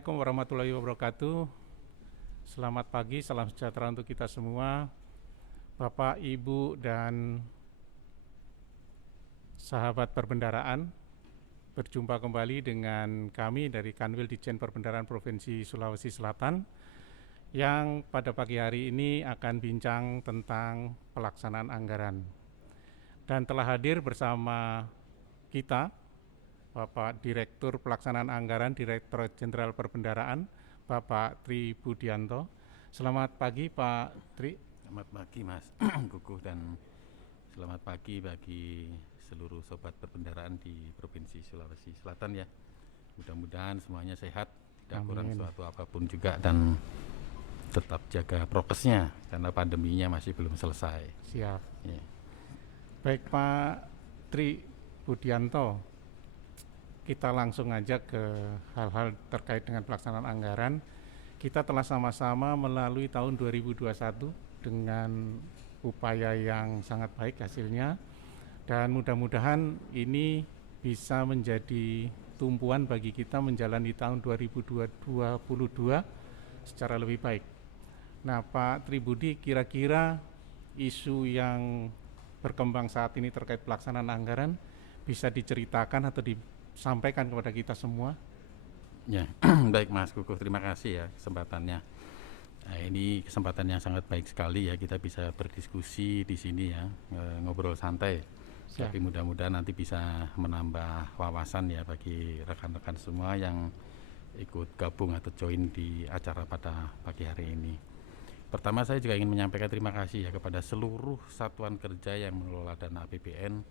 Assalamualaikum warahmatullahi wabarakatuh. Selamat pagi, salam sejahtera untuk kita semua. Bapak, Ibu, dan sahabat perbendaraan, berjumpa kembali dengan kami dari Kanwil Ditjen Perbendaraan Provinsi Sulawesi Selatan yang pada pagi hari ini akan bincang tentang pelaksanaan anggaran. Dan telah hadir bersama kita Bapak Direktur Pelaksanaan Anggaran Direktorat Jenderal Perbendaraan, Bapak Tri Budianto. Selamat pagi Pak Tri. Selamat pagi Mas Kukuh, dan selamat pagi bagi seluruh sobat perbendaraan di Provinsi Sulawesi Selatan ya. Mudah-mudahan semuanya sehat, tidak kurang suatu apapun juga, dan tetap jaga prokesnya karena pandeminya masih belum selesai. Siap. Ya. Baik Pak Tri Budianto, kita langsung aja ke hal-hal terkait dengan pelaksanaan anggaran. Kita telah sama-sama melalui tahun 2021 dengan upaya yang sangat baik hasilnya, dan mudah-mudahan ini bisa menjadi tumpuan bagi kita menjalani tahun 2022 secara lebih baik. Nah Pak Tribudi, kira-kira isu yang berkembang saat ini terkait pelaksanaan anggaran bisa diceritakan atau disampaikan kepada kita semua? Ya, baik Mas Kukuh, terima kasih ya kesempatannya. Nah, ini kesempatan yang sangat baik sekali ya, kita bisa berdiskusi di sini ya, ngobrol santai. Siap. Tapi mudah-mudahan nanti bisa menambah wawasan ya bagi rekan-rekan semua yang ikut gabung atau join di acara pada pagi hari ini. Pertama, saya juga ingin menyampaikan terima kasih ya kepada seluruh satuan kerja yang mengelola dana APBN,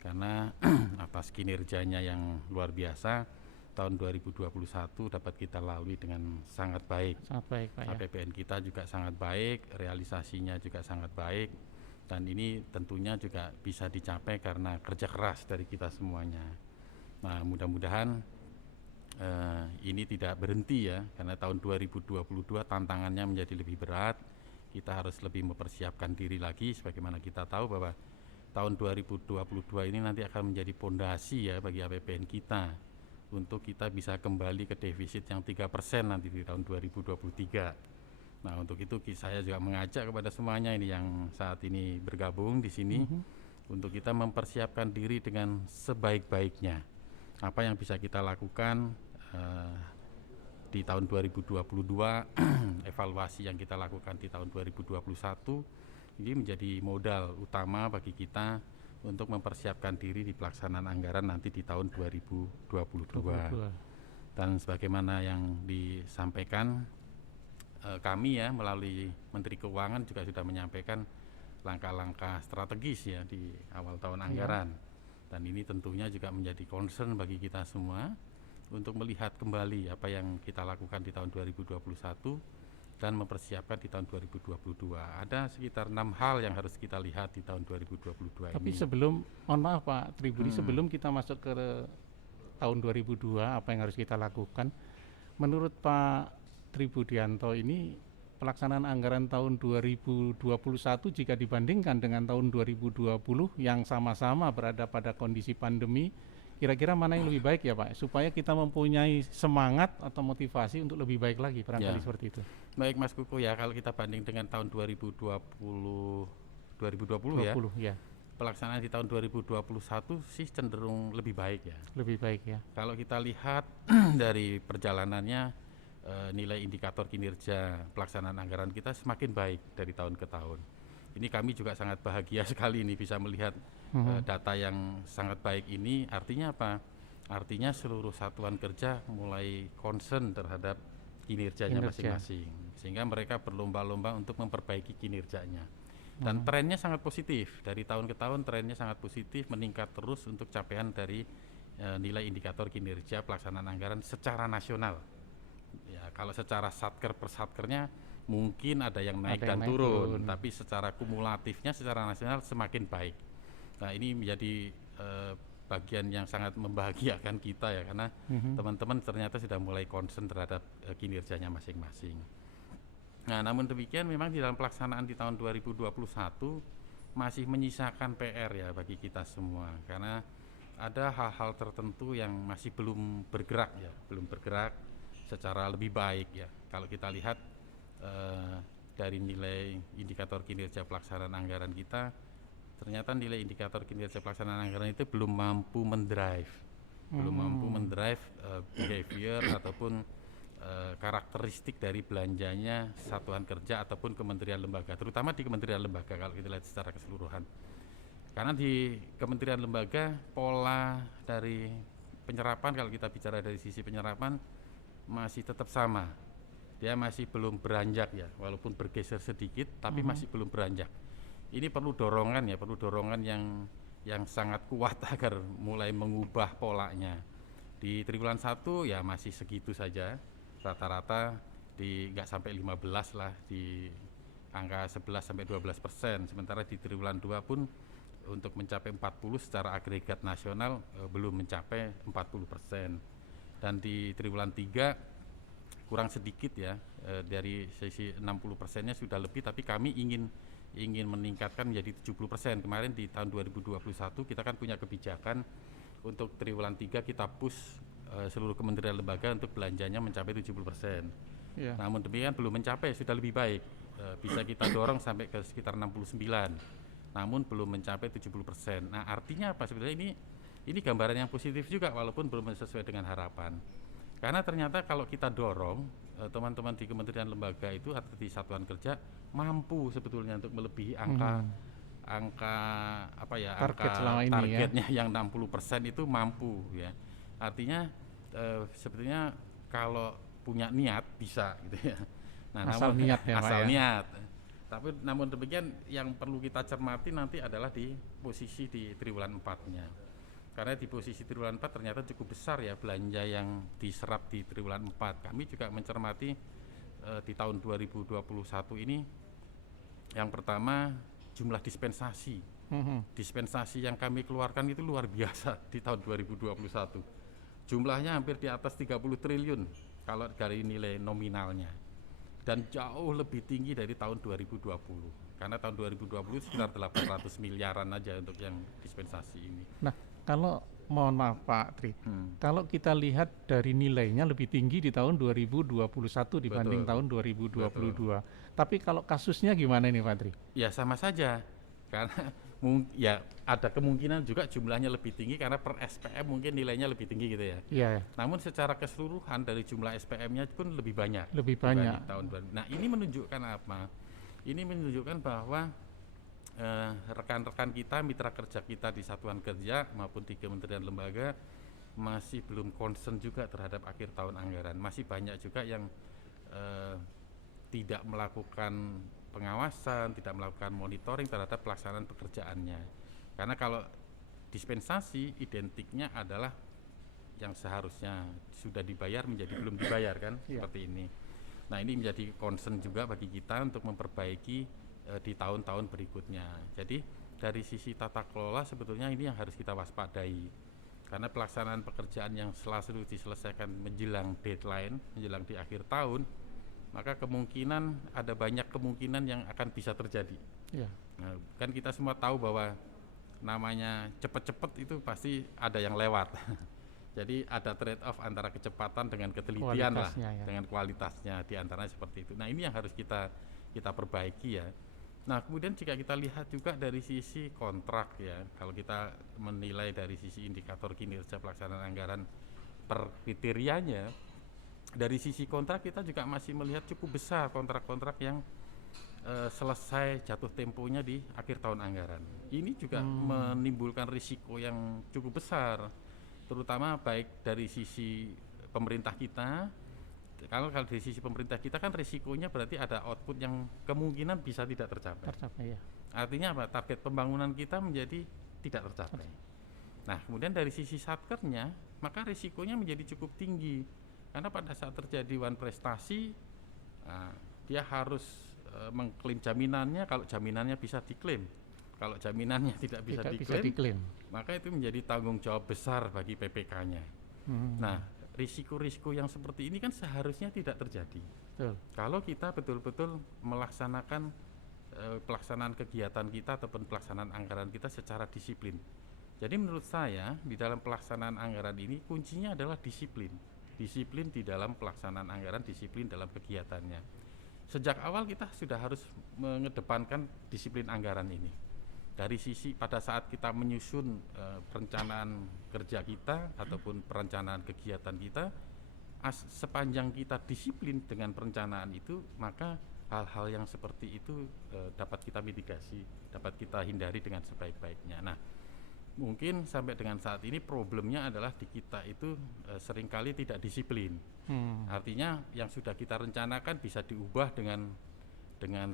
karena atas kinerjanya yang luar biasa, tahun 2021 dapat kita lalui dengan sangat baik. Sangat baik Pak ya. APBN kita juga sangat baik, realisasinya juga sangat baik, dan ini tentunya juga bisa dicapai karena kerja keras dari kita semuanya. Nah, mudah-mudahan ini tidak berhenti ya, karena tahun 2022 tantangannya menjadi lebih berat. Kita harus lebih mempersiapkan diri lagi, sebagaimana kita tahu bahwa tahun 2022 ini nanti akan menjadi pondasi ya bagi APBN kita untuk kita bisa kembali ke defisit yang 3% nanti di tahun 2023. Nah, untuk itu saya juga mengajak kepada semuanya ini yang saat ini bergabung di sini untuk kita mempersiapkan diri dengan sebaik-baiknya. Apa yang bisa kita lakukan di tahun 2022, evaluasi yang kita lakukan di tahun 2021 ini menjadi modal utama bagi kita untuk mempersiapkan diri di pelaksanaan anggaran nanti di tahun 2022. Dan sebagaimana yang disampaikan kami ya melalui Menteri Keuangan juga sudah menyampaikan langkah-langkah strategis ya di awal tahun anggaran. Dan ini tentunya juga menjadi concern bagi kita semua untuk melihat kembali apa yang kita lakukan di tahun 2021 dan mempersiapkan di tahun 2022. Ada sekitar 6 hal yang harus kita lihat di tahun 2022 ini. Tapi sebelum, mohon maaf Pak Tribudi, sebelum kita masuk ke tahun 2002, apa yang harus kita lakukan, menurut Pak Tribudianto ini pelaksanaan anggaran tahun 2021 jika dibandingkan dengan tahun 2020 yang sama-sama berada pada kondisi pandemi, kira-kira mana yang lebih baik ya Pak, supaya kita mempunyai semangat atau motivasi untuk lebih baik lagi, barangkali seperti itu. Baik Mas Kuku ya, kalau kita banding dengan tahun 2020 ya, pelaksanaan di tahun 2021 sih cenderung lebih baik ya. Lebih baik ya. Kalau kita lihat dari perjalanannya, nilai indikator kinerja pelaksanaan anggaran kita semakin baik dari tahun ke tahun. Ini kami juga sangat bahagia sekali ini bisa melihat data yang sangat baik ini. Artinya apa? Artinya seluruh satuan kerja mulai concern terhadap kinerjanya masing-masing, sehingga mereka berlomba-lomba untuk memperbaiki kinerjanya. Dan trennya sangat positif, dari tahun ke tahun trennya sangat positif, meningkat terus untuk capaian dari nilai indikator kinerja pelaksanaan anggaran secara nasional. Ya, kalau secara satker per satkernya mungkin ada yang naik dan turun, tapi secara kumulatifnya secara nasional semakin baik. Nah, ini menjadi bagian yang sangat membahagiakan kita ya, karena teman-teman ternyata sudah mulai concern terhadap kinerjanya masing-masing. Nah, namun demikian memang di dalam pelaksanaan di tahun 2021 masih menyisakan PR ya bagi kita semua, karena ada hal-hal tertentu yang masih belum bergerak ya, belum bergerak. secara lebih baik ya. Kalau kita lihat dari nilai indikator kinerja pelaksanaan anggaran kita, ternyata nilai indikator kinerja pelaksanaan anggaran itu belum mampu mendrive behavior ataupun karakteristik dari belanjanya satuan kerja ataupun kementerian lembaga, terutama di kementerian lembaga kalau kita lihat secara keseluruhan. Karena di kementerian lembaga pola dari penyerapan, kalau kita bicara dari sisi penyerapan masih tetap sama, dia masih belum beranjak ya, walaupun bergeser sedikit tapi masih belum beranjak. Ini perlu dorongan ya, perlu dorongan yang sangat kuat agar mulai mengubah polanya. Di triwulan 1 ya masih segitu saja, rata-rata di nggak sampai 15 lah, di angka 11 sampai 12%. Sementara di triwulan 2 pun untuk mencapai 40 secara agregat nasional belum mencapai 40%. Dan di triwulan 3 kurang sedikit ya, dari sisi 60%-nya sudah lebih, tapi kami ingin meningkatkan menjadi 70%. Kemarin di tahun 2021 kita kan punya kebijakan untuk triwulan 3 kita push seluruh kementerian lembaga untuk belanjanya mencapai 70%. Yeah. Namun demikian belum mencapai, sudah lebih baik. Bisa kita dorong sampai ke sekitar 69. Namun belum mencapai 70%. Nah, artinya apa sebenarnya, ini gambaran yang positif juga walaupun belum sesuai dengan harapan. Karena ternyata kalau kita dorong teman-teman di kementerian lembaga itu atau di satuan kerja mampu sebetulnya untuk melebihi angka apa ya, targetnya ya, yang 60% itu mampu ya. Artinya sebetulnya kalau punya niat bisa gitu ya. Nah, asal niat ya, asal niat. Tapi namun demikian yang perlu kita cermati nanti adalah di posisi di triwulan 4-nya. Karena di posisi triwulan 4 ternyata cukup besar ya belanja yang diserap di triwulan 4. Kami juga mencermati di tahun 2021 ini, yang pertama jumlah dispensasi. Dispensasi yang kami keluarkan itu luar biasa di tahun 2021. Jumlahnya hampir di atas 30 triliun kalau dari nilai nominalnya. Dan jauh lebih tinggi dari tahun 2020. Karena tahun 2020 sekitar 800 miliaran aja untuk yang dispensasi ini. Nah, kalau mohon maaf Pak Tri, kalau kita lihat dari nilainya lebih tinggi di tahun 2021 dibanding tahun 2022. Betul. Tapi kalau kasusnya gimana ini Pak Tri? Ya sama saja, karena ya ada kemungkinan juga jumlahnya lebih tinggi karena per SPM mungkin nilainya lebih tinggi gitu ya. Iya. Namun secara keseluruhan dari jumlah SPM-nya pun lebih banyak. Lebih banyak. Tahun 2000. Nah, ini menunjukkan apa? Ini menunjukkan bahwa rekan-rekan kita, mitra kerja kita di satuan kerja maupun di kementerian lembaga masih belum concern juga terhadap akhir tahun anggaran. Masih banyak juga yang tidak melakukan pengawasan, tidak melakukan monitoring terhadap pelaksanaan pekerjaannya. Karena kalau dispensasi identiknya adalah yang seharusnya sudah dibayar menjadi belum dibayar kan, seperti ini. Nah, ini menjadi concern juga bagi kita untuk memperbaiki di tahun-tahun berikutnya. Jadi dari sisi tata kelola sebetulnya ini yang harus kita waspadai. Karena pelaksanaan pekerjaan yang selalu diselesaikan menjelang deadline, menjelang di akhir tahun, maka kemungkinan ada banyak kemungkinan yang akan bisa terjadi. Nah, kan kita semua tahu bahwa namanya cepat-cepat itu pasti ada yang lewat. Jadi ada trade off antara kecepatan dengan ketelitian lah, dengan kualitasnya, di antaranya seperti itu. Nah, ini yang harus kita perbaiki ya. Nah, kemudian jika kita lihat juga dari sisi kontrak ya, kalau kita menilai dari sisi indikator kinerja pelaksanaan anggaran per kriterianya, dari sisi kontrak kita juga masih melihat cukup besar kontrak-kontrak yang selesai jatuh temponya di akhir tahun anggaran. Ini juga menimbulkan risiko yang cukup besar, terutama baik dari sisi pemerintah kita. Kalau dari sisi pemerintah kita kan risikonya berarti ada output yang kemungkinan bisa tidak tercapai. Ya. Artinya apa? Target pembangunan kita menjadi tidak tercapai. Nah, kemudian dari sisi satkernya, maka risikonya menjadi cukup tinggi. Karena pada saat terjadi wan prestasi, dia harus mengklaim jaminannya. Kalau jaminannya bisa diklaim, kalau jaminannya tidak bisa diklaim, maka itu menjadi tanggung jawab besar bagi PPK-nya. Nah, risiko-risiko yang seperti ini kan seharusnya tidak terjadi. Kalau kita betul-betul melaksanakan pelaksanaan kegiatan kita ataupun pelaksanaan anggaran kita secara disiplin. Jadi menurut saya di dalam pelaksanaan anggaran ini kuncinya adalah disiplin disiplin di dalam pelaksanaan anggaran, disiplin dalam kegiatannya. Sejak awal kita sudah harus mengedepankan disiplin anggaran ini. Dari sisi pada saat kita menyusun perencanaan kerja kita ataupun perencanaan kegiatan kita, sepanjang kita disiplin dengan perencanaan itu, maka hal-hal yang seperti itu dapat kita mitigasi, dapat kita hindari dengan sebaik-baiknya. Nah, mungkin sampai dengan saat ini problemnya adalah di kita itu seringkali tidak disiplin. Artinya yang sudah kita rencanakan bisa diubah dengan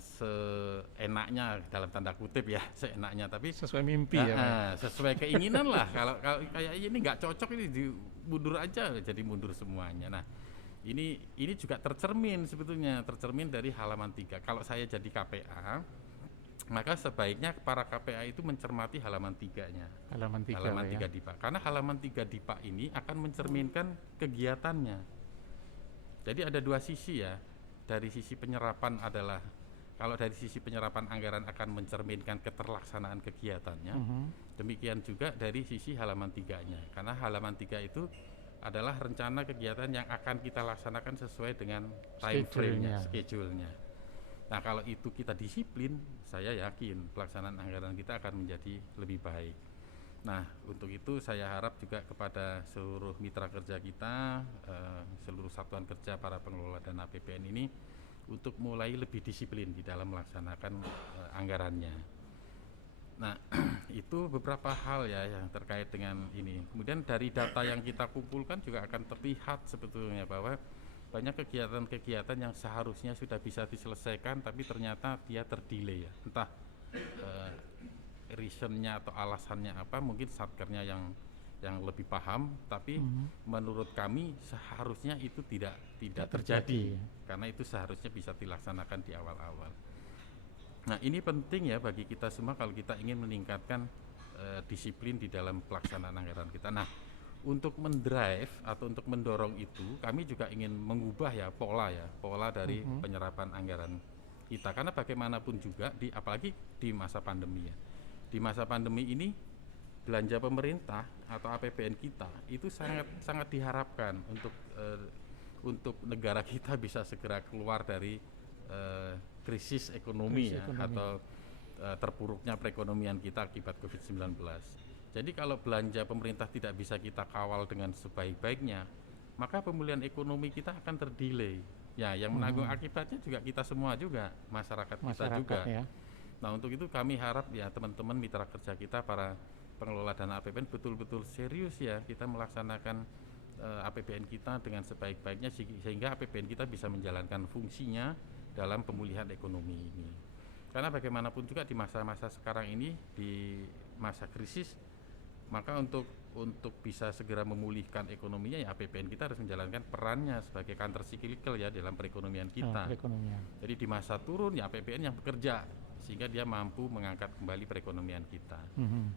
seenaknya, dalam tanda kutip ya, seenaknya, tapi Sesuai mimpi ya Pak. sesuai keinginan lah. Kalau kayak ini nggak cocok, ini mundur aja, jadi mundur semuanya. Nah, ini juga tercermin dari halaman 3. Kalau saya jadi KPA, maka sebaiknya para KPA itu mencermati halaman 3-nya. Halaman 3 Halaman ya. 3 DIPA. Karena halaman 3 DIPA ini akan mencerminkan kegiatannya. Jadi ada dua sisi ya. Dari sisi penyerapan adalah, kalau dari sisi penyerapan anggaran akan mencerminkan keterlaksanaan kegiatannya. Demikian juga dari sisi halaman 3-nya. Karena halaman 3 itu adalah rencana kegiatan yang akan kita laksanakan sesuai dengan time frame-nya, schedule-nya. Nah, kalau itu kita disiplin, saya yakin pelaksanaan anggaran kita akan menjadi lebih baik. Nah, untuk itu saya harap juga kepada seluruh mitra kerja kita, seluruh satuan kerja para pengelola dana APBN ini, untuk mulai lebih disiplin di dalam melaksanakan anggarannya. Nah, itu beberapa hal ya yang terkait dengan ini. Kemudian dari data yang kita kumpulkan juga akan terlihat sebetulnya bahwa banyak kegiatan-kegiatan yang seharusnya sudah bisa diselesaikan, tapi ternyata dia terdelay ya. Entah reasonnya atau alasannya apa, mungkin satkernya yang lebih paham, tapi menurut kami seharusnya itu tidak terjadi, karena itu seharusnya bisa dilaksanakan di awal-awal. Nah, ini penting ya bagi kita semua kalau kita ingin meningkatkan disiplin di dalam pelaksanaan anggaran kita. Nah, untuk mendrive atau untuk mendorong itu, kami juga ingin mengubah ya pola dari penyerapan anggaran kita, karena bagaimanapun juga apalagi di masa pandemi ya. Di masa pandemi ini belanja pemerintah atau APBN kita itu sangat diharapkan untuk negara kita bisa segera keluar dari krisis ekonomi atau terpuruknya perekonomian kita akibat COVID-19. Jadi kalau belanja pemerintah tidak bisa kita kawal dengan sebaik-baiknya, maka pemulihan ekonomi kita akan terdelay. Ya, yang menanggung akibatnya juga kita semua juga, masyarakat kita juga. Ya. Nah, untuk itu kami harap ya teman-teman mitra kerja kita, para pengelola dana APBN betul-betul serius ya kita melaksanakan APBN kita dengan sebaik-baiknya sehingga APBN kita bisa menjalankan fungsinya dalam pemulihan ekonomi ini. Karena bagaimanapun juga di masa-masa sekarang ini, di masa krisis, maka untuk bisa segera memulihkan ekonominya ya APBN kita harus menjalankan perannya sebagai counter cyclical ya dalam perekonomian kita. Jadi di masa turun ya APBN yang bekerja sehingga dia mampu mengangkat kembali perekonomian kita.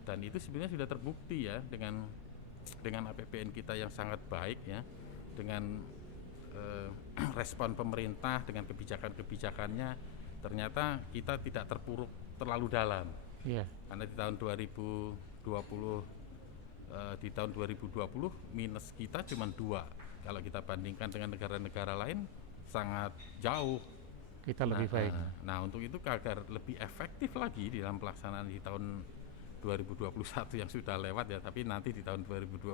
Dan itu sebenarnya sudah terbukti ya dengan APBN kita yang sangat baik ya, dengan respon pemerintah, dengan kebijakan-kebijakannya, ternyata kita tidak terpuruk terlalu dalam. Karena di tahun 2020 minus kita cuma 2. Kalau kita bandingkan dengan negara-negara lain sangat jauh. Kita lebih baik. Nah, untuk itu agar lebih efektif lagi di dalam pelaksanaan di tahun 2021 yang sudah lewat ya, tapi nanti di tahun 2022,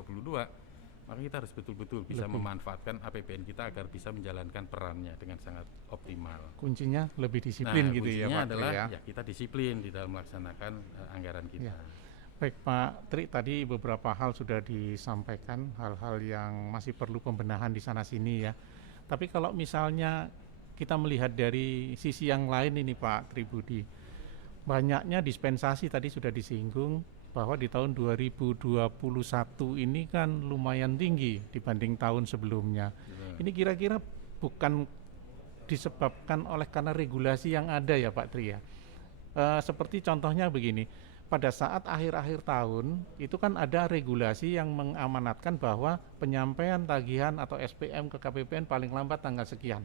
maka kita harus betul-betul bisa memanfaatkan APBN kita agar bisa menjalankan perannya dengan sangat optimal. Kuncinya lebih disiplin gitu ya Pak. Kuncinya adalah ya kita disiplin di dalam melaksanakan anggaran kita. Baik Pak Tri, tadi beberapa hal sudah disampaikan, hal-hal yang masih perlu pembenahan di sana sini ya. Tapi kalau misalnya kita melihat dari sisi yang lain ini Pak Tribudi, banyaknya dispensasi tadi sudah disinggung bahwa di tahun 2021 ini kan lumayan tinggi dibanding tahun sebelumnya. Ini kira-kira bukan disebabkan oleh karena regulasi yang ada ya Pak Tri ya. Seperti contohnya begini, pada saat akhir-akhir tahun itu kan ada regulasi yang mengamanatkan bahwa penyampaian tagihan atau SPM ke KPBN paling lambat tanggal sekian.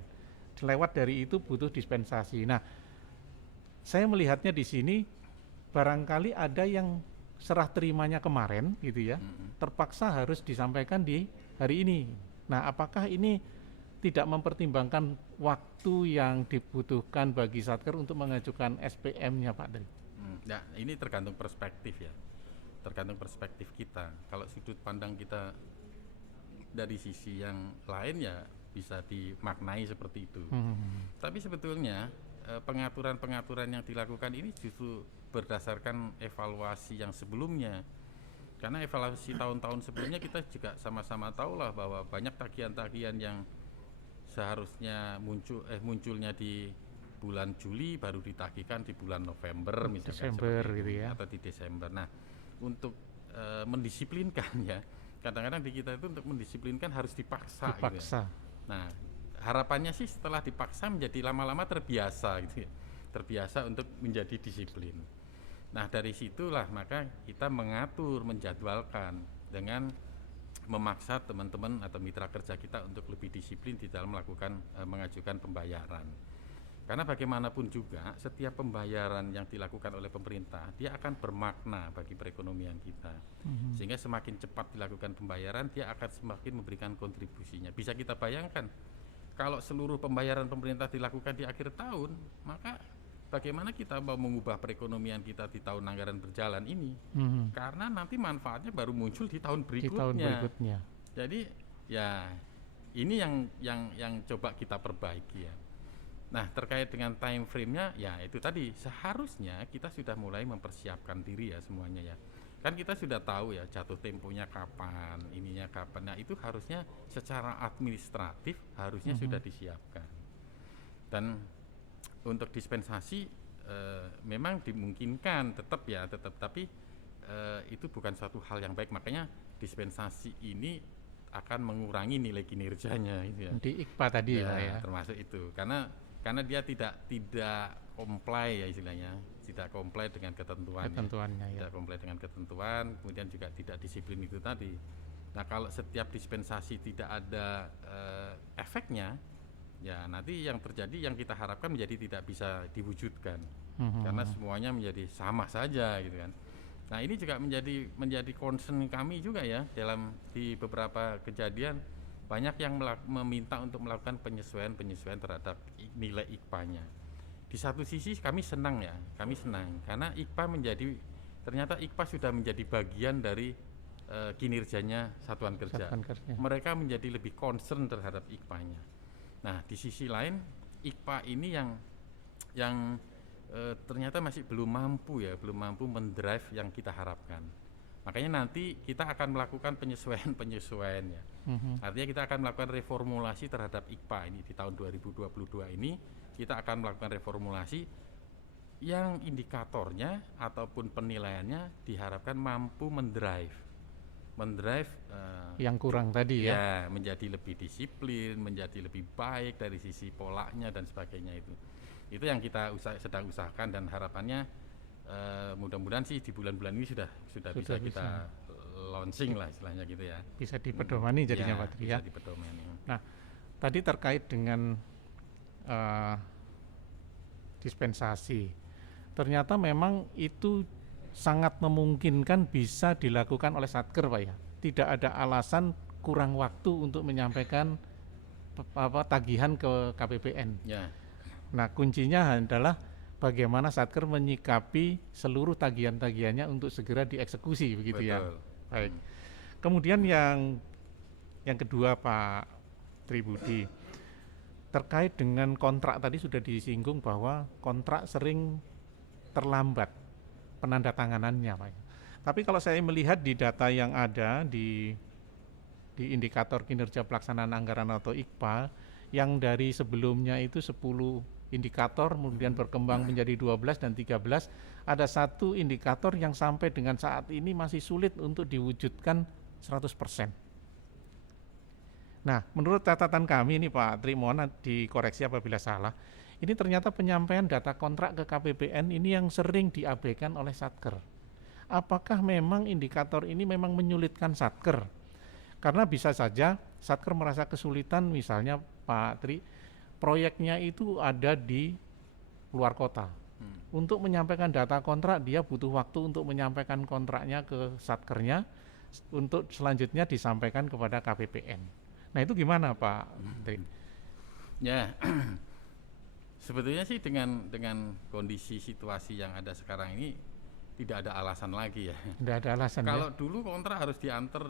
Lewat dari itu butuh dispensasi. Nah, saya melihatnya di sini barangkali ada yang serah terimanya kemarin gitu ya, terpaksa harus disampaikan di hari ini. Nah, apakah ini tidak mempertimbangkan waktu yang dibutuhkan bagi Satker untuk mengajukan SPM-nya, Pak Tri? Nah, ini tergantung perspektif ya, tergantung perspektif kita. Kalau sudut pandang kita dari sisi yang lain ya bisa dimaknai seperti itu. Tapi sebetulnya pengaturan-pengaturan yang dilakukan ini justru berdasarkan evaluasi yang sebelumnya. Karena evaluasi tahun-tahun sebelumnya kita juga sama-sama tahulah bahwa banyak tagihan-tagihan yang seharusnya munculnya di bulan Juli baru ditagihkan di bulan November misalkan Desember gitu ya. atau di Desember. Nah, untuk mendisiplinkan ya, kadang-kadang di kita itu untuk mendisiplinkan harus dipaksa. Gitu ya. Nah, harapannya sih setelah dipaksa menjadi lama-lama terbiasa gitu ya, terbiasa untuk menjadi disiplin. Nah, dari situlah maka kita mengatur, menjadwalkan dengan memaksa teman-teman atau mitra kerja kita untuk lebih disiplin di dalam melakukan mengajukan pembayaran. Karena bagaimanapun juga setiap pembayaran yang dilakukan oleh pemerintah dia akan bermakna bagi perekonomian kita. Sehingga semakin cepat dilakukan pembayaran dia akan semakin memberikan kontribusinya. Bisa kita bayangkan kalau seluruh pembayaran pemerintah dilakukan di akhir tahun, maka bagaimana kita mau mengubah perekonomian kita di tahun anggaran berjalan ini? Karena nanti manfaatnya baru muncul di tahun berikutnya. Jadi ya ini yang coba kita perbaiki ya. Nah, terkait dengan time frame-nya ya itu tadi seharusnya kita sudah mulai mempersiapkan diri ya semuanya ya. Kan kita sudah tahu ya jatuh temponya kapan, ininya kapan. Nah, itu harusnya secara administratif harusnya sudah disiapkan. Dan untuk dispensasi memang dimungkinkan tetap tapi itu bukan suatu hal yang baik, makanya dispensasi ini akan mengurangi nilai kinerjanya gitu ya. Di IKPA tadi ya. Termasuk itu karena dia tidak comply ya istilahnya, tidak comply dengan ketentuannya ya. Tidak comply dengan ketentuan, kemudian juga tidak disiplin itu tadi. Nah, kalau setiap dispensasi tidak ada efeknya, ya nanti yang terjadi yang kita harapkan menjadi tidak bisa diwujudkan karena semuanya menjadi sama saja gitu kan. Nah, ini juga menjadi concern kami juga ya di beberapa kejadian banyak yang meminta untuk melakukan penyesuaian terhadap nilai IKPA-nya. Di satu sisi kami senang karena ternyata IKPA sudah menjadi bagian dari kinerjanya satuan kerja. Mereka menjadi lebih concern terhadap IKPA-nya. Nah, di sisi lain IKPA ini yang ternyata masih belum mampu mendrive yang kita harapkan. Makanya nanti kita akan melakukan penyesuaian ya. Artinya kita akan melakukan reformulasi terhadap IKPA ini di tahun 2022 ini. Kita akan melakukan reformulasi yang indikatornya ataupun penilaiannya diharapkan mampu mendrive yang kurang tadi ya, menjadi lebih disiplin, menjadi lebih baik dari sisi polanya dan sebagainya itu yang kita sedang usahakan dan harapannya mudah-mudahan sih di bulan-bulan ini sudah bisa kita launching lah istilahnya gitu ya. Bisa dipedomani jadinya Pak Tri ya. Bisa dipedomani. Nah, tadi terkait dengan dispensasi, ternyata memang itu sangat memungkinkan bisa dilakukan oleh Satker Pak ya. Tidak ada alasan kurang waktu untuk menyampaikan tagihan ke KPPN. Ya. Nah, kuncinya adalah bagaimana Satker menyikapi seluruh tagihan-tagihannya untuk segera dieksekusi begitu. Betul. Ya. Baik. Kemudian yang kedua Pak Tribudi, terkait dengan kontrak tadi sudah disinggung bahwa kontrak sering terlambat penandatanganannya Pak. Tapi kalau saya melihat di data yang ada di indikator kinerja pelaksanaan anggaran atau IKPA yang dari sebelumnya itu 10 indikator kemudian berkembang menjadi 12 dan 13, ada satu indikator yang sampai dengan saat ini masih sulit untuk diwujudkan 100%. Nah, menurut catatan kami ini Pak Tri, mohon dikoreksi apabila salah, ini ternyata penyampaian data kontrak ke KPPN ini yang sering diabaikan oleh Satker. Apakah memang indikator ini memang menyulitkan Satker? Karena bisa saja Satker merasa kesulitan, misalnya Pak Tri, proyeknya itu ada di luar kota. Untuk menyampaikan data kontrak, dia butuh waktu untuk menyampaikan kontraknya ke Satkernya, untuk selanjutnya disampaikan kepada KPPN. Nah itu gimana Pak Tri? Ya, sebetulnya sih dengan kondisi situasi yang ada sekarang ini tidak ada alasan lagi ya. Tidak ada alasan ya? Kalau dulu kontrak harus diantar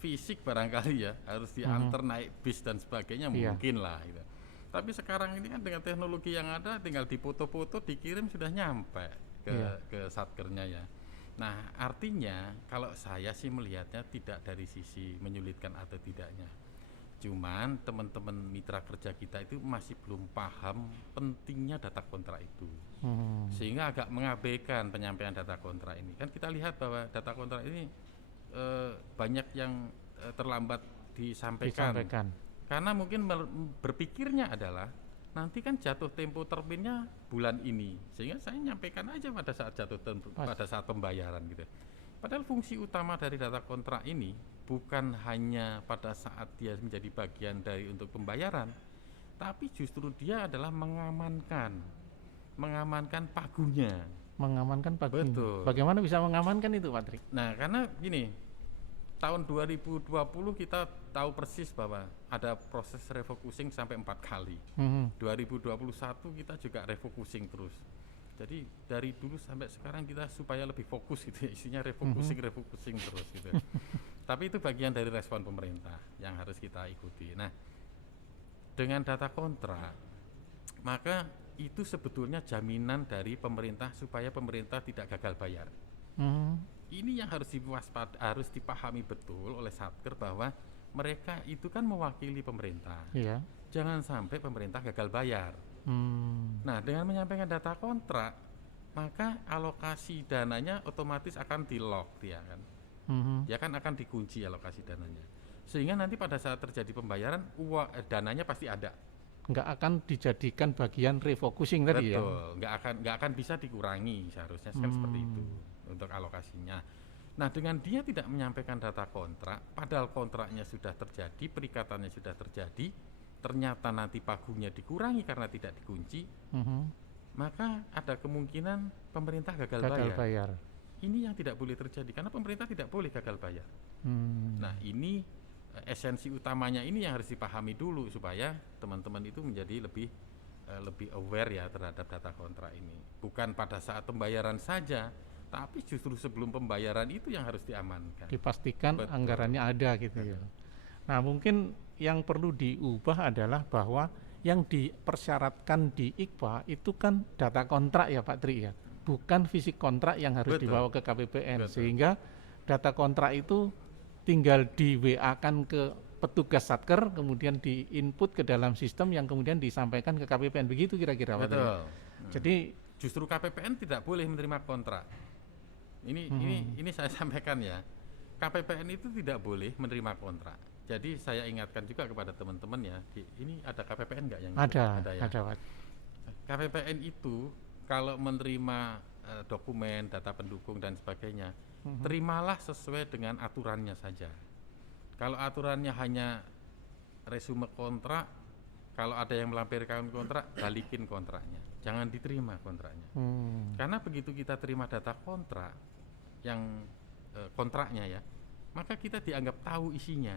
fisik barangkali ya, harus diantar naik bis dan sebagainya Iya. mungkin lah gitu. Tapi sekarang ini kan dengan teknologi yang ada tinggal dipoto-foto dikirim sudah nyampe ke Iya. ke satkernya ya. Nah, artinya kalau saya sih melihatnya tidak dari sisi menyulitkan atau tidaknya. Cuman teman-teman mitra kerja kita itu masih belum paham pentingnya data kontrak itu. Sehingga agak mengabaikan penyampaian data kontrak ini. Kan kita lihat bahwa data kontrak ini banyak yang terlambat disampaikan. Karena mungkin berpikirnya adalah nanti kan jatuh tempo terbitnya bulan ini, sehingga saya nyampaikan aja pada saat jatuh tempo, pada saat pembayaran gitu. Padahal fungsi utama dari data kontrak ini bukan hanya pada saat dia menjadi bagian dari untuk pembayaran, tapi justru dia adalah mengamankan pagunya. Mengamankan pagunya. Betul. Bagaimana bisa mengamankan itu Pak Tri? Nah, karena gini, tahun 2020 kita tahu persis bahwa ada proses refocusing sampai 4 kali. 2021 kita juga refocusing terus. Jadi dari dulu sampai sekarang kita supaya lebih fokus gitu ya, isinya refocusing terus gitu. Tapi itu bagian dari respon pemerintah yang harus kita ikuti. Nah, dengan data kontrak, maka itu sebetulnya jaminan dari pemerintah supaya pemerintah tidak gagal bayar. Ini yang harus dipahami betul oleh Satker bahwa mereka itu kan mewakili pemerintah. Iya. Jangan sampai pemerintah gagal bayar. Nah, dengan menyampaikan data kontrak, maka alokasi dananya otomatis akan di-lock dia kan. Dia kan akan dikunci alokasi dananya. Sehingga nanti pada saat terjadi pembayaran, dananya pasti ada. Nggak akan dijadikan bagian refocusing tadi ya? Betul, nggak akan bisa dikurangi seharusnya kan seperti itu untuk alokasinya. Nah, dengan dia tidak menyampaikan data kontrak, padahal kontraknya sudah terjadi, perikatannya sudah terjadi, ternyata nanti pagungnya dikurangi karena tidak dikunci, maka ada kemungkinan pemerintah gagal bayar. Ini yang tidak boleh terjadi karena pemerintah tidak boleh gagal bayar. Nah, ini esensi utamanya ini yang harus dipahami dulu supaya teman-teman itu menjadi lebih aware ya terhadap data kontrak ini. Bukan pada saat pembayaran saja, tapi justru sebelum pembayaran itu yang harus diamankan. Dipastikan Betul. Anggarannya ada gitu ya. Nah, mungkin yang perlu diubah adalah bahwa yang dipersyaratkan di IKPA itu kan data kontrak ya Pak Tri ya, bukan fisik kontrak yang harus dibawa ke KPPN. Sehingga data kontrak itu tinggal di WA-kan ke petugas Satker, kemudian di-input ke dalam sistem yang kemudian disampaikan ke KPPN. Begitu kira-kira Pak Tri. Jadi justru KPPN tidak boleh menerima kontrak. Ini saya sampaikan ya. KPPN itu tidak boleh menerima kontrak. Jadi saya ingatkan juga kepada teman-teman ya, ini ada KPPN nggak yang ada ya? Ada Pak. KPPN itu kalau menerima dokumen, data pendukung dan sebagainya, terimalah sesuai dengan aturannya saja. Kalau aturannya hanya resume kontrak, kalau ada yang melampirkan kontrak, balikin kontraknya. Jangan diterima kontraknya. Karena begitu kita terima data kontrak, yang kontraknya ya, maka kita dianggap tahu isinya.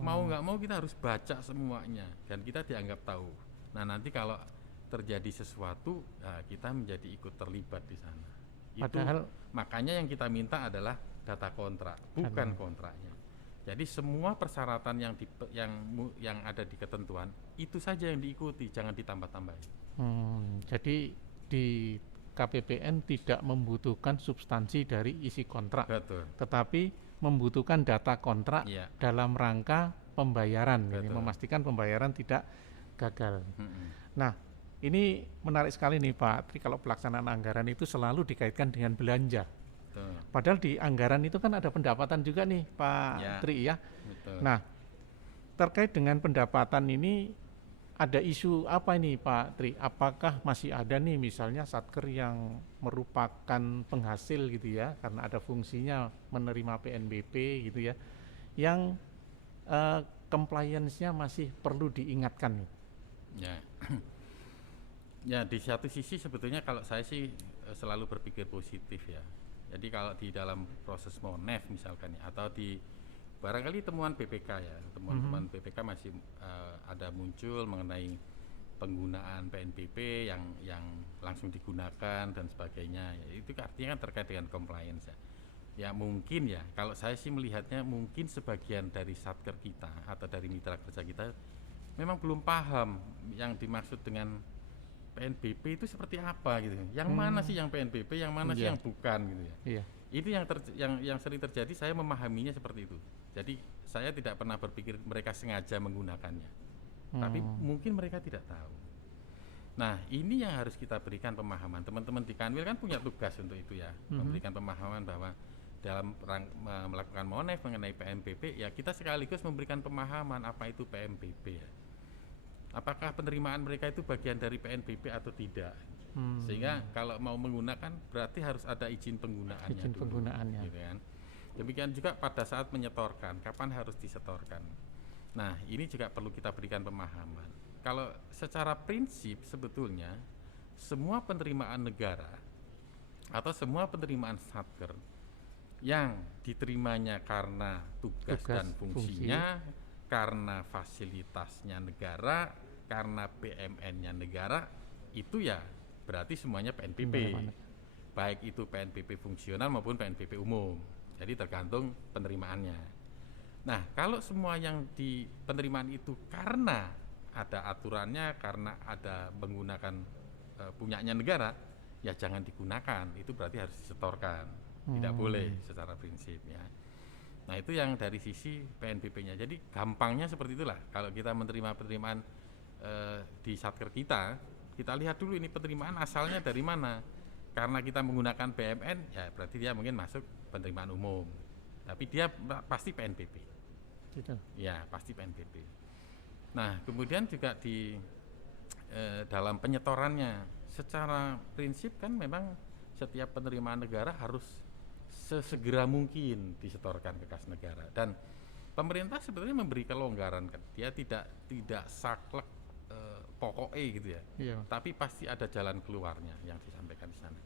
Mau nggak mau kita harus baca semuanya dan kita dianggap tahu. Nah, nanti kalau terjadi sesuatu, kita menjadi ikut terlibat di sana. Padahal makanya yang kita minta adalah data kontrak, bukan kontraknya. Jadi semua persyaratan yang ada di ketentuan itu saja yang diikuti, jangan ditambah-tambahin. Jadi di KPPN tidak membutuhkan substansi dari isi kontrak, tetapi membutuhkan data kontrak dalam rangka pembayaran, jadi memastikan pembayaran tidak gagal. Nah, ini menarik sekali nih Pak Tri, kalau pelaksanaan anggaran itu selalu dikaitkan dengan belanja. Padahal di anggaran itu kan ada pendapatan juga nih Pak Tri ya. Nah, terkait dengan pendapatan ini ada isu apa ini Pak Tri? Apakah masih ada nih misalnya Satker yang merupakan penghasil gitu ya, karena ada fungsinya menerima PNBP gitu ya, yang compliance-nya masih perlu diingatkan nih? Ya, di satu sisi sebetulnya kalau saya sih selalu berpikir positif ya. Jadi kalau di dalam proses MONEF misalkan ya, atau di barangkali temuan BPK ya, temuan-temuan BPK masih ada muncul mengenai penggunaan PNBP yang langsung digunakan dan sebagainya. Ya, itu artinya kan terkait dengan compliance ya. Ya mungkin ya, kalau saya sih melihatnya mungkin sebagian dari satker kita atau dari mitra kerja kita memang belum paham yang dimaksud dengan PNBP itu seperti apa gitu. Yang mana sih yang PNBP, yang mana sih yang bukan gitu ya. Itu yang sering terjadi, saya memahaminya seperti itu. Jadi saya tidak pernah berpikir mereka sengaja menggunakannya. Tapi mungkin mereka tidak tahu. Nah, ini yang harus kita berikan pemahaman. Teman-teman di Kanwil kan punya tugas untuk itu ya, memberikan pemahaman bahwa dalam melakukan monef mengenai PNBP ya kita sekaligus memberikan pemahaman apa itu PNBP ya. Apakah penerimaan mereka itu bagian dari PNBP atau tidak? Sehingga kalau mau menggunakan berarti harus ada izin penggunaannya. Izin penggunaannya. Gitu kan. Demikian juga pada saat menyetorkan, kapan harus disetorkan. Nah, ini juga perlu kita berikan pemahaman. Kalau secara prinsip sebetulnya semua penerimaan negara atau semua penerimaan satker yang diterimanya karena tugas dan fungsinya, karena fasilitasnya negara, karena BMN-nya negara, itu ya berarti semuanya PNBP. Baik itu PNBP fungsional maupun PNBP umum. Jadi tergantung penerimaannya. Nah, kalau semua yang di penerimaan itu karena ada aturannya, karena ada menggunakan punyanya negara, ya jangan digunakan. Itu berarti harus disetorkan. Tidak boleh secara prinsip ya. Nah, itu yang dari sisi PNBP-nya. Jadi gampangnya seperti itulah. Kalau kita menerima penerimaan di satker kita lihat dulu ini penerimaan asalnya dari mana. Karena kita menggunakan BMN, ya berarti dia mungkin masuk penerimaan umum. Tapi dia pasti PNBP. Gitu. Ya, pasti PNBP. Nah, kemudian juga di dalam penyetorannya, secara prinsip kan memang setiap penerimaan negara harus sesegera mungkin disetorkan ke kas negara, dan pemerintah sebenarnya memberi kelonggaran kan, dia tidak saklek pokoknya gitu ya. Tapi pasti ada jalan keluarnya yang disampaikan di sana.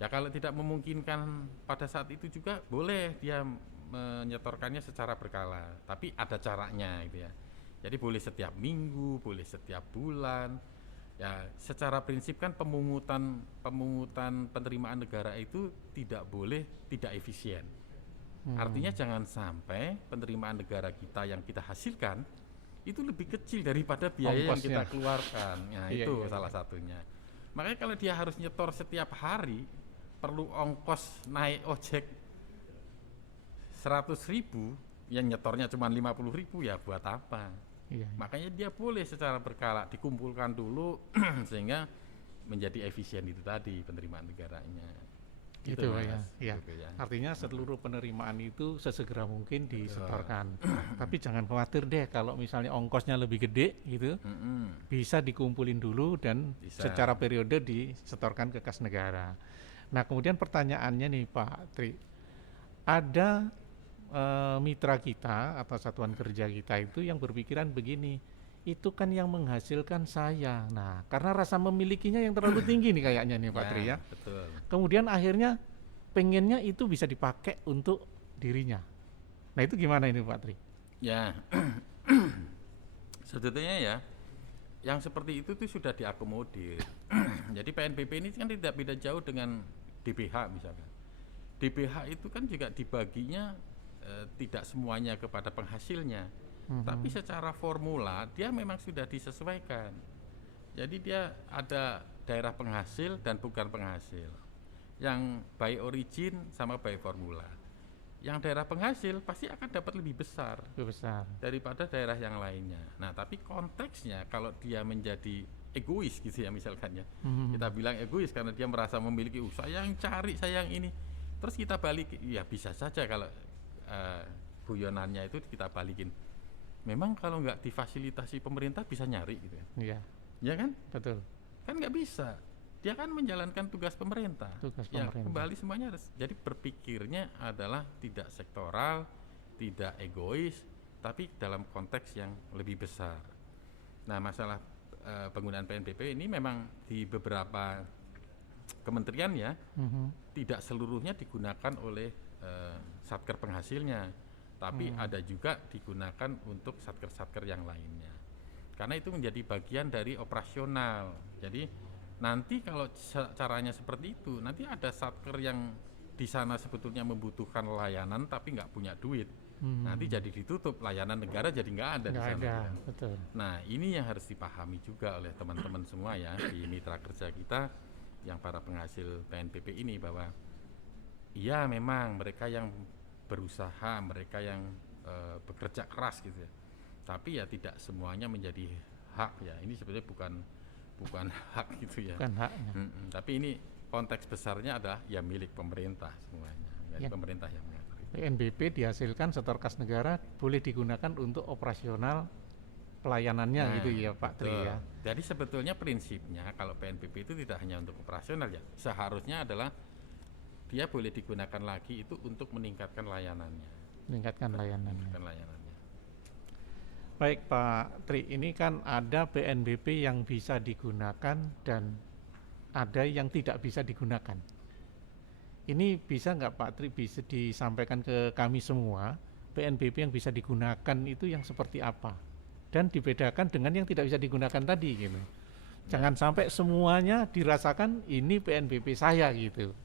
Ya kalau tidak memungkinkan pada saat itu juga boleh dia menyetorkannya secara berkala, tapi ada caranya gitu ya. Jadi boleh setiap minggu, boleh setiap bulan. Ya, secara prinsip kan pemungutan penerimaan negara itu tidak boleh tidak efisien. Artinya jangan sampai penerimaan negara kita yang kita hasilkan itu lebih kecil daripada biaya yang kita keluarkan. Nah, itu salah satunya. Makanya kalau dia harus nyetor setiap hari, perlu ongkos naik ojek 100.000, yang nyetornya cuma 50.000, ya buat apa? Makanya dia boleh secara berkala dikumpulkan dulu sehingga menjadi efisien itu tadi penerimaan negaranya. Gitu ya. Gitu ya. Artinya seluruh penerimaan itu sesegera mungkin disetorkan. Tapi jangan khawatir deh kalau misalnya ongkosnya lebih gede gitu, bisa dikumpulin dulu dan secara periode disetorkan ke kas negara. Nah, kemudian pertanyaannya nih Pak Tri, ada mitra kita atau satuan kerja kita itu yang berpikiran begini, itu kan yang menghasilkan saya. Nah, karena rasa memilikinya yang terlalu tinggi nih kayaknya nih Pak Tri ya. Betul. Kemudian akhirnya pengennya itu bisa dipakai untuk dirinya. Nah, itu gimana ini Pak Tri? Ya, sebetulnya ya, yang seperti itu tuh sudah diakomodir. Jadi PNBP ini kan tidak beda jauh dengan DBH misalkan. DBH itu kan juga dibaginya tidak semuanya kepada penghasilnya, tapi secara formula dia memang sudah disesuaikan. Jadi dia ada daerah penghasil dan bukan penghasil, yang by origin sama by formula. Yang daerah penghasil pasti akan dapat lebih besar daripada daerah yang lainnya. Nah, tapi konteksnya kalau dia menjadi egois gitu ya misalkan ya, kita bilang egois karena dia merasa memiliki, saya yang cari, saya yang ini, terus kita balik, ya bisa saja kalau guyonannya itu kita balikin. Memang kalau nggak difasilitasi pemerintah bisa nyari gitu ya. Iya. Ya kan? Betul. Kan nggak bisa. Dia kan menjalankan tugas pemerintah. Ya, kembali semuanya harus. Jadi berpikirnya adalah tidak sektoral, tidak egois, tapi dalam konteks yang lebih besar. Nah, masalah penggunaan PNBP ini memang di beberapa kementerian ya, tidak seluruhnya digunakan oleh satker penghasilnya. tapi ada juga digunakan untuk satker-satker yang lainnya. Karena itu menjadi bagian dari operasional. Jadi nanti kalau caranya seperti itu, nanti ada satker yang di sana sebetulnya membutuhkan layanan tapi nggak punya duit. Nanti jadi ditutup, layanan negara jadi nggak ada di sana. Betul. Nah, ini yang harus dipahami juga oleh teman-teman semua ya di mitra kerja kita yang para penghasil PNBP ini, bahwa iya memang mereka yang berusaha, mereka yang bekerja keras gitu ya. Tapi ya tidak semuanya menjadi hak ya. Ini sebenarnya bukan hak gitu ya. Bukan haknya. Tapi ini konteks besarnya adalah ya milik pemerintah semuanya. Jadi pemerintah yang mengatur. PNBP dihasilkan setor kas negara boleh digunakan untuk operasional pelayanannya gitu ya Pak Tri ya. Jadi sebetulnya prinsipnya kalau PNBP itu tidak hanya untuk operasional ya. Seharusnya adalah dia boleh digunakan lagi itu untuk meningkatkan layanannya. Meningkatkan layanannya. Baik Pak Tri, ini kan ada PNBP yang bisa digunakan dan ada yang tidak bisa digunakan. Ini bisa nggak Pak Tri bisa disampaikan ke kami semua, PNBP yang bisa digunakan itu yang seperti apa? Dan dibedakan dengan yang tidak bisa digunakan tadi gitu. Jangan sampai semuanya dirasakan ini PNBP saya gitu.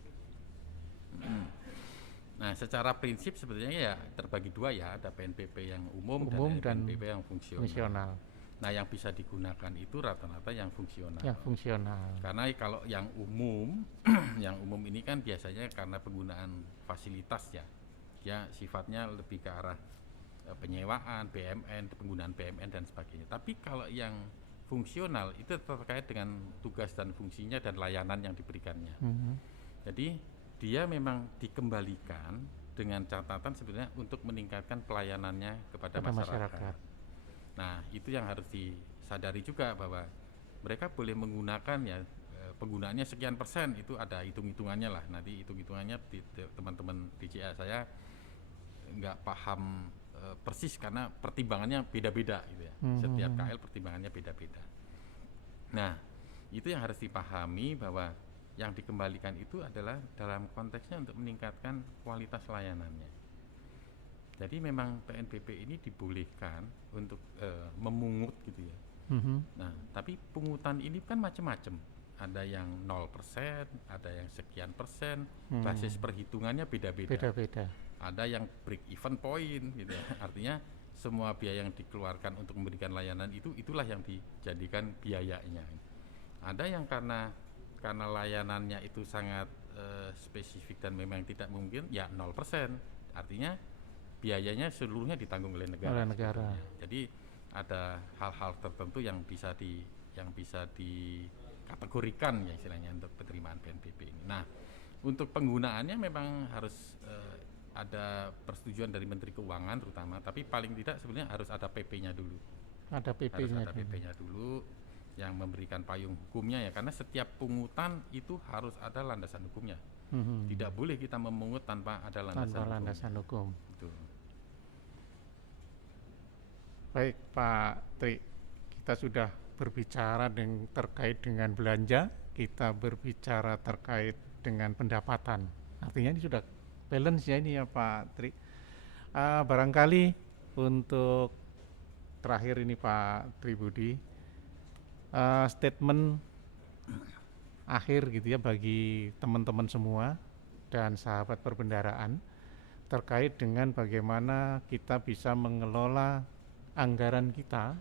Nah, secara prinsip sebetulnya ya terbagi dua ya, ada PNBP yang umum dan PNBP yang fungsional. Nah, yang bisa digunakan itu rata-rata yang fungsional. Yang fungsional. Karena kalau yang umum, yang umum ini kan biasanya karena penggunaan fasilitas ya, dia sifatnya lebih ke arah penyewaan, BMN, penggunaan BMN dan sebagainya. Tapi kalau yang fungsional itu terkait dengan tugas dan fungsinya dan layanan yang diberikannya. Jadi dia memang dikembalikan dengan catatan sebenarnya untuk meningkatkan pelayanannya kepada masyarakat. Nah, itu yang harus disadari juga bahwa mereka boleh menggunakan ya penggunaannya sekian persen, itu ada hitung-hitungannya lah. Nanti hitung-hitungannya teman-teman DJA saya nggak paham persis karena pertimbangannya beda-beda gitu ya. Setiap KL pertimbangannya beda-beda. Nah, itu yang harus dipahami bahwa yang dikembalikan itu adalah dalam konteksnya untuk meningkatkan kualitas layanannya. Jadi memang PNBP ini dibolehkan untuk memungut gitu ya. Nah, tapi pungutan ini kan macam-macam. Ada yang 0%, ada yang sekian persen, basis perhitungannya beda-beda. Ada yang break even point gitu ya. Artinya semua biaya yang dikeluarkan untuk memberikan layanan itulah yang dijadikan biayanya. Ada yang karena layanannya itu sangat spesifik dan memang tidak mungkin ya 0%. Artinya biayanya seluruhnya ditanggung oleh negara. Jadi ada hal-hal tertentu yang bisa dikategorikan ya istilahnya untuk penerimaan PNBP ini. Nah, untuk penggunaannya memang harus ada persetujuan dari Menteri Keuangan terutama, tapi paling tidak sebenarnya harus ada PP-nya dulu. Ada PP-nya dulu yang memberikan payung hukumnya ya, karena setiap pungutan itu harus ada landasan hukumnya. Tidak boleh kita memungut tanpa ada landasan hukum. Betul. Baik Pak Tri, kita sudah berbicara terkait dengan belanja, kita berbicara terkait dengan pendapatan. Artinya ini sudah balance ya ini ya Pak Tri. Barangkali untuk terakhir ini Pak Tri Budi, statement akhir gitu ya bagi teman-teman semua dan sahabat perbendaraan terkait dengan bagaimana kita bisa mengelola anggaran kita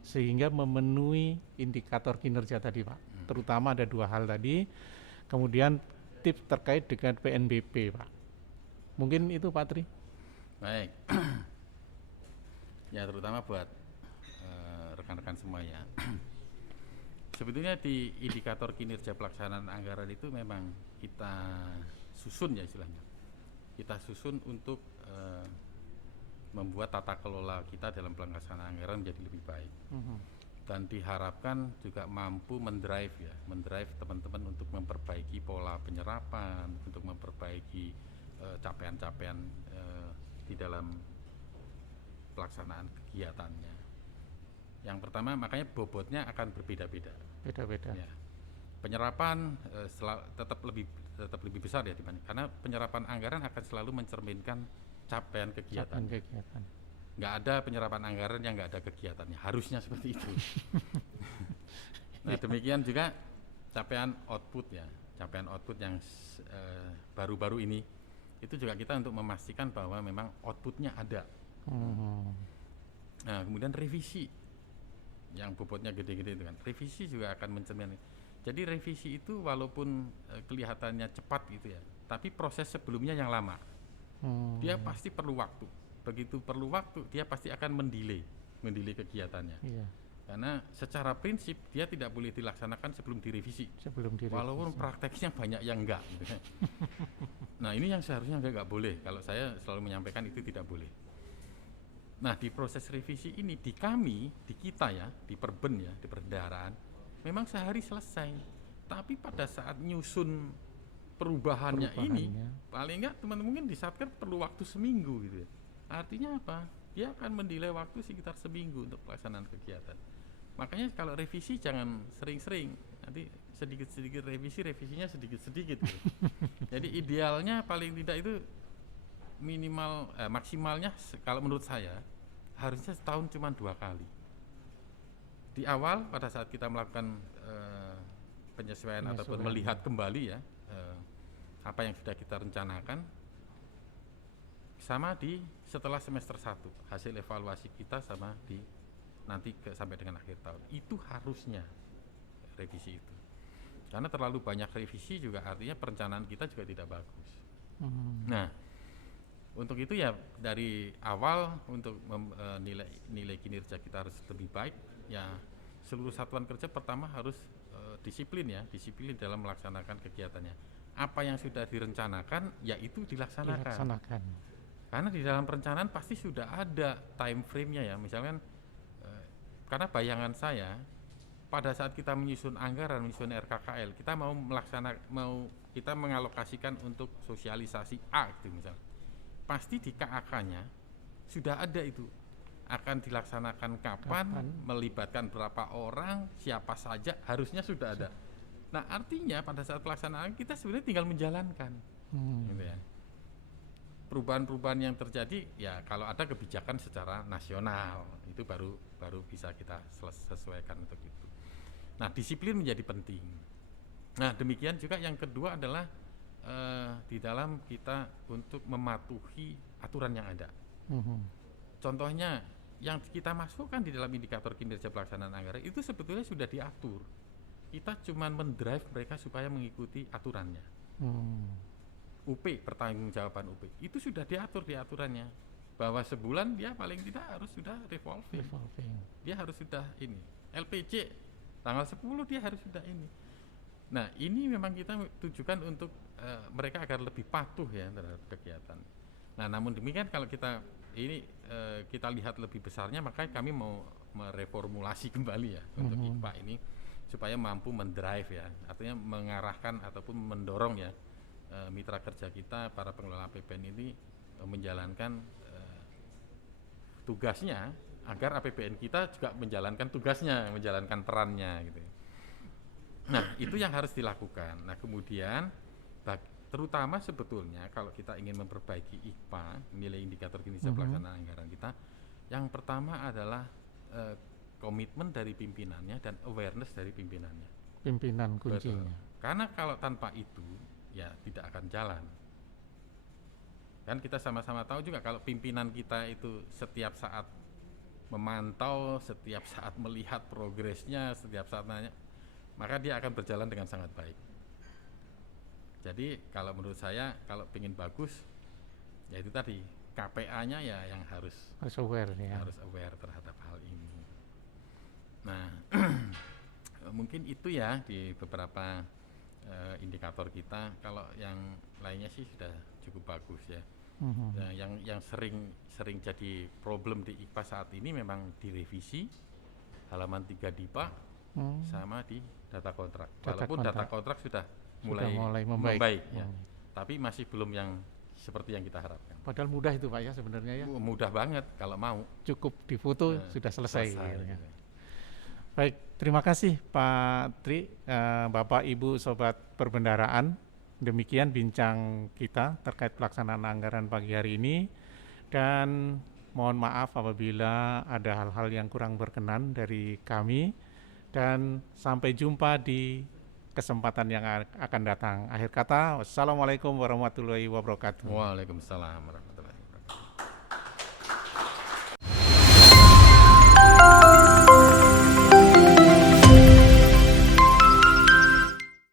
sehingga memenuhi indikator kinerja tadi Pak. Terutama ada dua hal tadi. Kemudian tips terkait dengan PNBP Pak. Mungkin itu Pak Tri. Baik. Ya terutama buat rekan-rekan semua ya. Sebetulnya di indikator kinerja pelaksanaan anggaran itu memang kita susun ya istilahnya. Kita susun untuk membuat tata kelola kita dalam pelaksanaan anggaran menjadi lebih baik. Dan diharapkan juga mampu mendrive teman-teman untuk memperbaiki pola penyerapan, untuk memperbaiki capaian-capaian di dalam pelaksanaan kegiatannya. Yang pertama makanya bobotnya akan berbeda-beda. Ya. Penyerapan tetap lebih besar ya karena penyerapan anggaran akan selalu mencerminkan capaian kegiatan. Nggak ada penyerapan anggaran yang nggak ada kegiatannya, harusnya seperti itu. Nah demikian juga capaian output ya, capaian output yang baru-baru ini itu juga kita untuk memastikan bahwa memang outputnya ada. Nah kemudian revisi yang bobotnya gede-gede itu kan, revisi juga akan mencerminkan. Jadi revisi itu walaupun kelihatannya cepat gitu ya, tapi proses sebelumnya yang lama. Dia pasti perlu waktu. Begitu perlu waktu, dia pasti akan mendelay kegiatannya. Karena secara prinsip dia tidak boleh dilaksanakan sebelum direvisi. Walaupun prakteknya banyak yang enggak. Gitu. Nah ini yang seharusnya enggak boleh. Kalau saya selalu menyampaikan itu tidak boleh. Nah di proses revisi ini di kami, di kita ya, di Perben ya, di perbendaharaan, memang sehari selesai. Tapi pada saat nyusun perubahannya ini, paling enggak teman-teman mungkin di Satker perlu waktu seminggu gitu ya. Artinya apa? Dia akan mendelay waktu sekitar seminggu untuk pelaksanaan kegiatan. Makanya kalau revisi jangan sering-sering, nanti sedikit-sedikit revisinya sedikit-sedikit gitu. Jadi idealnya paling tidak itu minimal maksimalnya kalau menurut saya harusnya setahun cuma 2 kali. Di awal pada saat kita melakukan penyesuaian ataupun melihat kembali ya apa yang sudah kita rencanakan, sama di setelah semester 1 hasil evaluasi kita sama di nanti sampai dengan akhir tahun itu harusnya revisi itu, karena terlalu banyak revisi juga artinya perencanaan kita juga tidak bagus. Nah untuk itu ya dari awal untuk nilai kinerja kita harus lebih baik ya. Seluruh satuan kerja pertama harus disiplin dalam melaksanakan kegiatannya. Apa yang sudah direncanakan ya itu dilaksanakan. Karena di dalam perencanaan pasti sudah ada time frame-nya ya. Misalkan karena bayangan saya pada saat kita menyusun anggaran, menyusun RKKL, kita kita mengalokasikan untuk sosialisasi A gitu misalnya. Pasti di KAK-nya sudah ada itu. Akan dilaksanakan kapan, melibatkan berapa orang, siapa saja, harusnya sudah ada. Nah, artinya pada saat pelaksanaan kita sebenarnya tinggal menjalankan. Gitu ya. Perubahan-perubahan yang terjadi ya kalau ada kebijakan secara nasional itu baru bisa kita sesuaikan untuk itu. Nah disiplin menjadi penting. Nah demikian juga yang kedua adalah di dalam kita untuk mematuhi aturan yang ada. Contohnya yang kita masukkan di dalam indikator kinerja pelaksanaan anggaran itu sebetulnya sudah diatur. Kita cuma mendrive mereka supaya mengikuti aturannya. UP, pertanggungjawaban UP itu sudah diatur di aturannya bahwa sebulan dia paling tidak harus sudah revolving. Dia harus sudah ini LPJ tanggal 10 dia harus sudah ini. Nah ini memang kita tujukan untuk mereka agar lebih patuh ya terhadap kegiatan. Nah namun demikian kalau kita ini kita lihat lebih besarnya, maka kami mau mereformulasi kembali ya untuk IKPA ini supaya mampu mendrive ya, artinya mengarahkan ataupun mendorong ya mitra kerja kita, para pengelola APBN ini menjalankan tugasnya agar APBN kita juga menjalankan tugasnya, menjalankan perannya gitu. Nah itu yang harus dilakukan. Nah kemudian terutama sebetulnya kalau kita ingin memperbaiki IKPA, nilai indikator kinerja pelaksanaan anggaran kita, yang pertama adalah komitmen dari pimpinannya dan awareness dari pimpinannya. Pimpinan kuncinya. Karena kalau tanpa itu ya tidak akan jalan. Kan kita sama-sama tahu juga kalau pimpinan kita itu setiap saat memantau, setiap saat melihat progresnya, setiap saat nanya, maka dia akan berjalan dengan sangat baik. Jadi kalau menurut saya kalau ingin bagus ya itu tadi KPA-nya ya yang harus aware ya. Harus aware terhadap hal ini. Nah, mungkin itu ya di beberapa indikator kita. Kalau yang lainnya sih sudah cukup bagus ya. Nah, yang sering jadi problem di IKPA saat ini memang direvisi halaman 3 DIPA sama di data kontrak. Walaupun data kontrak sudah mulai membaik ya. Tapi masih belum yang seperti yang kita harapkan. Padahal mudah itu Pak ya sebenarnya ya. Mudah banget kalau mau. Cukup difoto sudah selesai. Gitu ya. Baik, terima kasih Pak Tri, Bapak Ibu Sobat Perbendaharaan. Demikian bincang kita terkait pelaksanaan anggaran pagi hari ini. dan mohon maaf apabila ada hal-hal yang kurang berkenan dari kami, dan sampai jumpa di kesempatan yang akan datang. Akhir kata, wassalamualaikum warahmatullahi wabarakatuh. Waalaikumsalam warahmatullahi wabarakatuh.